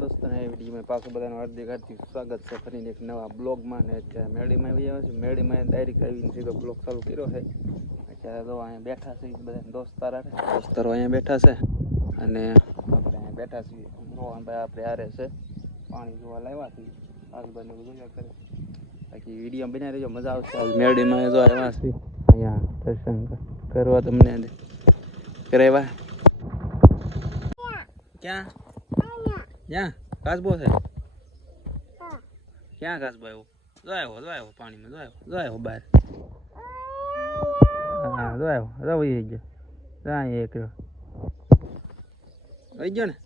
દોસ્તોને આ વિડીયોમાં પાછું બધાનું હાર્દિક સ્વાગત છે ફરીને એક નવા બ્લોગમાં. ને અત્યારે મેળીમાં આવી આવ્યા છે. મેળીમાં ડાયરેક્ટ આવીને સીધો બ્લોગ ચાલુ કર્યો છે. અત્યારે તો અહીંયા બેઠા છે બધા દોસ્તારો અહીંયા બેઠા છે અને આપણે અહીંયા બેઠા છીએ. રોહનભાઈ આપણે હારે છે, પાણી જોવા લાવ્યા છીએ, આજુબાજુ જોયા કરે. બાકી વિડીયો બનાવી રહેજો, મજા આવશે. આજ મેળીમાં જો આવ્યા છીએ, અહીંયા દર્શન કરવા તમને કરાવ્યા. ક્યાં ક્યાં કાચબો છે? ક્યાં કાચબો આવ્યો? જો આવ્યો પાણીમાં, જો આવ્યો બહાર. હા જો આવ્યો, રવી ગયો. અહીંયા એક આવી ગયો ને.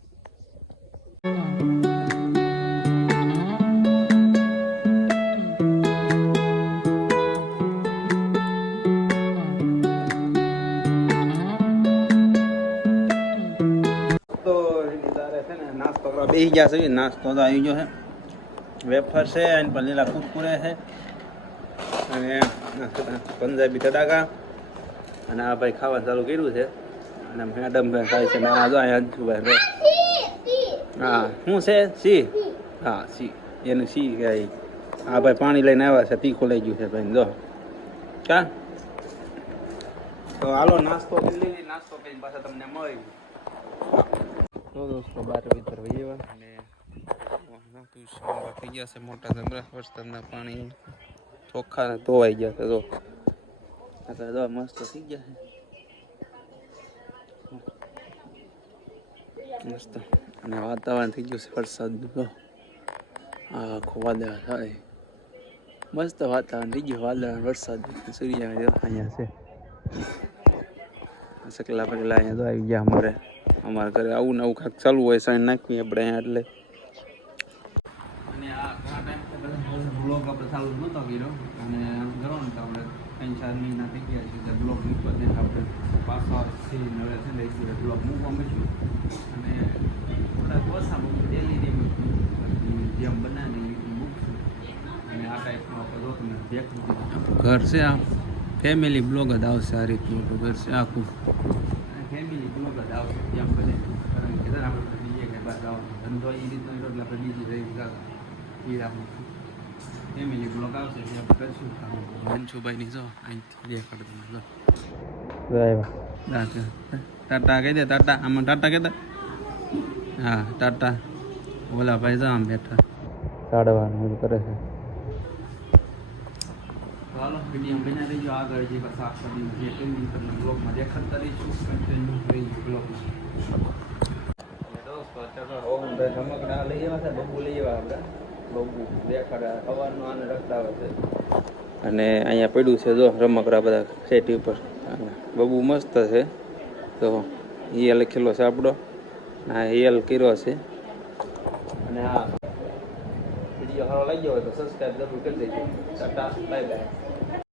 નાસ્તો કરવા બેસી ગયા છે. નાસ્તો તો આવી ગયો છે, વેફર છે, એની પર લીલા કુરકુરે છે અને પંજાબી તડાકા. અને આ ભાઈ ખાવા ચાલુ કર્યું છે અને મેડમ ભાઈ ખાય છે. આ જો અહીંયા હા શું છે? સી. હા સી, એનું સી કહેવાય. આ ભાઈ પાણી લઈને આવ્યા છે, તીખું લઈ ગયું છે ભાઈ. જો ક્યાં તો હાલો નાસ્તો કરી લઈએ. નાસ્તો કરીને પાછા તમને મળી. તો દોસ્તો 12 વીતર વહીવા અને થઈ ગયા છે મોટા જમરા. વરસાદના પાણી ચોખ્ખા ને ધોવાઈ ગયા છે. જો અત્યારે જો મસ્ત થઈ ગયા છે મસ્ત. અને વાતાવરણ થઈ ગયું છે વરસાદનું. જો આખું વાદળ થાય, મસ્ત વાતાવરણ થઈ ગયું. વાદળ વરસાદ સૂર્ય અહીંયા છે. સકલા પગલા અહીંયા તો આવી ગયા અમારે. અમારા ઘરે આવું ને આવું કાંઈક ચાલુ હોય સાઈન નાખવી આપણે અહીંયા. એટલે અને આ ઘણા ટાઈમ બ્લોગ આપણે ચાલુ નહોતો કર્યો અને કરો ને તો આપણે 3-4 મહિના થઈ ગયા છે બ્લોગ મૂકવા દે. આપણે પાછા હવે છે ને બ્લોગ મૂકવા મળ્યું અને થોડાક ઓછા મૂકું, ડેલી જેમ બનાવીને મૂકશું. અને આ ટાઈપનું આપણે જો તમે દેખવું ઘર છે, આ ફેમિલી બ્લોગ જ આવશે. આ રીતનું ઘર છે આખું, ફેમિલી બ્લોગ જ આવશે. જેમ બને કારણ કે આપણે બીજે કંઈ બહાર આવવાનો ધંધો એ રીતનો એટલે આપણે બીજી રહી એ આપણું ફેમિલી બ્લોગ આવશે. જે આપણે કરીશું. મનસુભાઈની જો અહીંથી દેખાડ તમે જો ટાટા કહી દે. ટાટા આમાં ટાટા કહેતા. હા ટાટા. ઓલા ભાઈ જા આમ બેઠા કાઢવાનું બધું કરે છે. ચાલો વિડીયો બના રહીજો. આગળ જે બસ આખો દિવસ જે કંઈ તમને બ્લોગમાં દેખાડતા રહીશું. કન્ટિન્યુ રહીશું બ્લોગમાં. દોસ્તો અત્યારે રમકડા લઈ આવ્યા છે. બબુ લઈ આવ્યા આપણે. બબુ દેખાડે સવારનું આને રખડાવે છે. અને અહીંયા પડ્યું છે જો રમકડા બધા સેટી ઉપર. બબુ મસ્ત છે. તો એ લખેલો છે આપણો. હા એલ કર્યો છે. અને હા વિડીયો સારો લાગ્યો હોય તો સબસ્ક્રાઈબ જરૂર કરી દેજો. Tata bye bye.